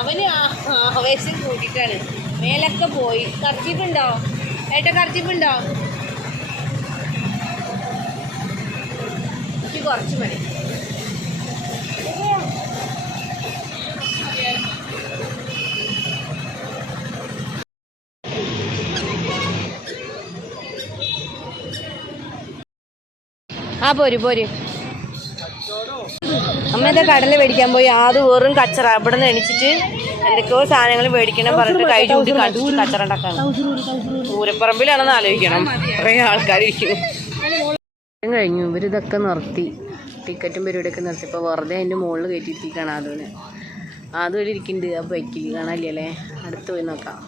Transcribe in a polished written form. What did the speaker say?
അവന് ആവേശം കൂട്ടിയിട്ടാണ്. മേലൊക്കെ പോയി. കർച്ചീപ്പുണ്ടോ ഏട്ടാ? കർച്ചീപ്പുണ്ടോ? കുറച്ച് മതി. ആ പോര് പോര്. അമ്മേന്റെ കടല മേടിക്കാൻ പോയി. ആദ്യം വെറും കച്ചറ. ഇവിടെ നിന്ന് എണിച്ചിട്ട് എന്തൊക്കെയോ സാധനങ്ങൾ മേടിക്കണം പറഞ്ഞിട്ട് കൈ ചൂണ്ടി കാണിച്ചിട്ട് കച്ചറ ഉണ്ടാക്കാണ്. പൂരപ്പറമ്പിലാണെന്ന് ആലോചിക്കണം. കുറേ ആൾക്കാരിരിക്കുന്നു. കഴിഞ്ഞു. ഇവരിതൊക്കെ നിർത്തി. ടിക്കറ്റും പരിപാടിയൊക്കെ നിർത്തി. ഇപ്പോൾ വെറുതെ അതിൻ്റെ മുകളിൽ കയറ്റിയിരിക്കുകയാണ്. അതുപോലെ ഇരിക്കുന്നുണ്ട്. ആ ബൈക്കിൽ കാണാനില്ലല്ലേ. അടുത്ത് പോയി നോക്കാം.